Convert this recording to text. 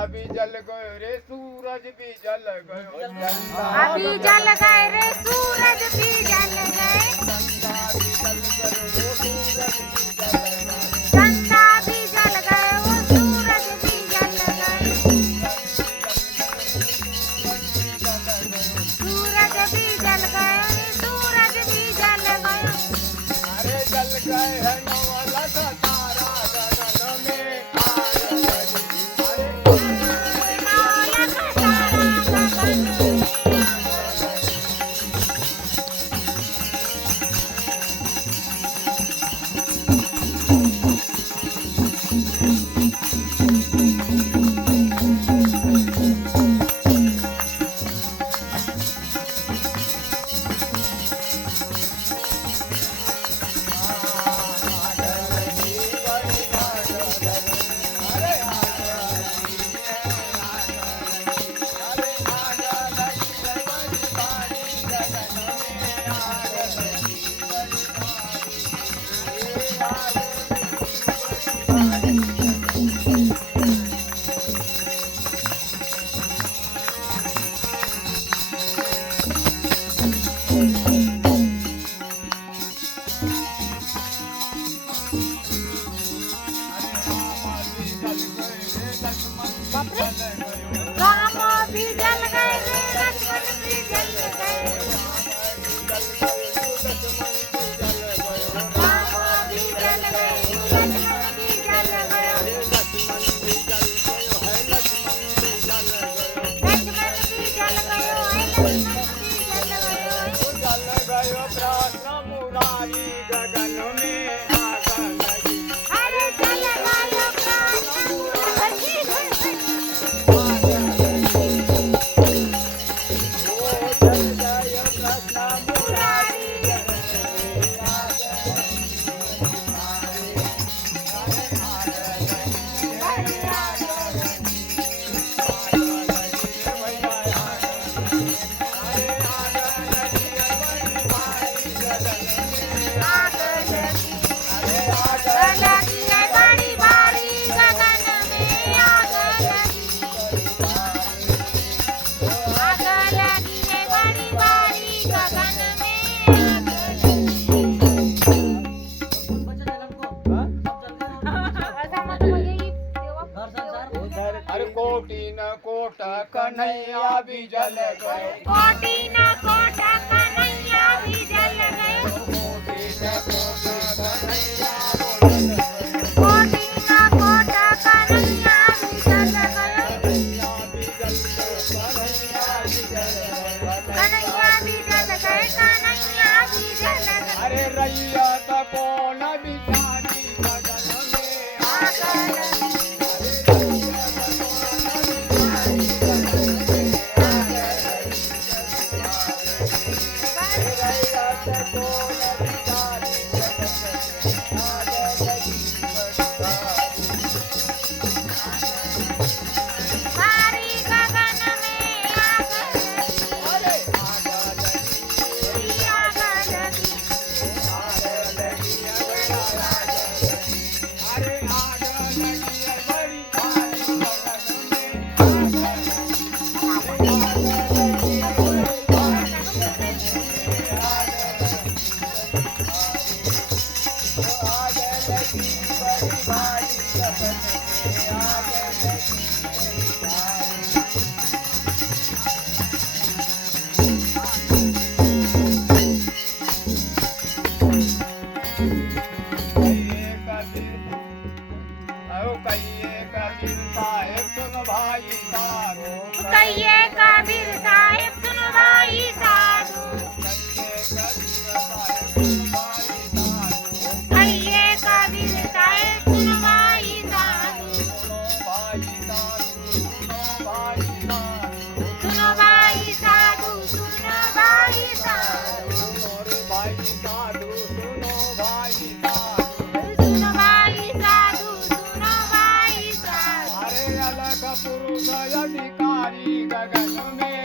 अभी जल गयो रे सूरज भी जल गयो, अभी जल गए रे सूरज भी जल गए, चंदा भी जल गए वो सूरज भी जल गए, सूरज भी जल गए सूरज भी जल गए, अरे जल गए है नवला का तारा गगन में राम भी जल गए रे लक्ष्मण भी जल गए, राम भी जल गए लक्ष्मण भी जल गए, लक्ष्मण भी जल गयो है लक्ष्मण भी जल गयो, कृष्ण मुरारी गगन में आग लगी, अरे जल गयो कृष्ण मुरारी अरे कोटि न कोट कन्हैया भी जल गयो, कोटि न कोट कन्हैया भी जल गए, कोटि न कोट कन्हैया कोटि न कोट कन्हैया भी जल गए, कन्हैया भी जल गए, कन्हैया भी जल गए, अरे रैया तो कौन बिचारी गगन में आग लगी, रैया तो कौन बिचारी गगन में आग लगी। शिकारी गगन में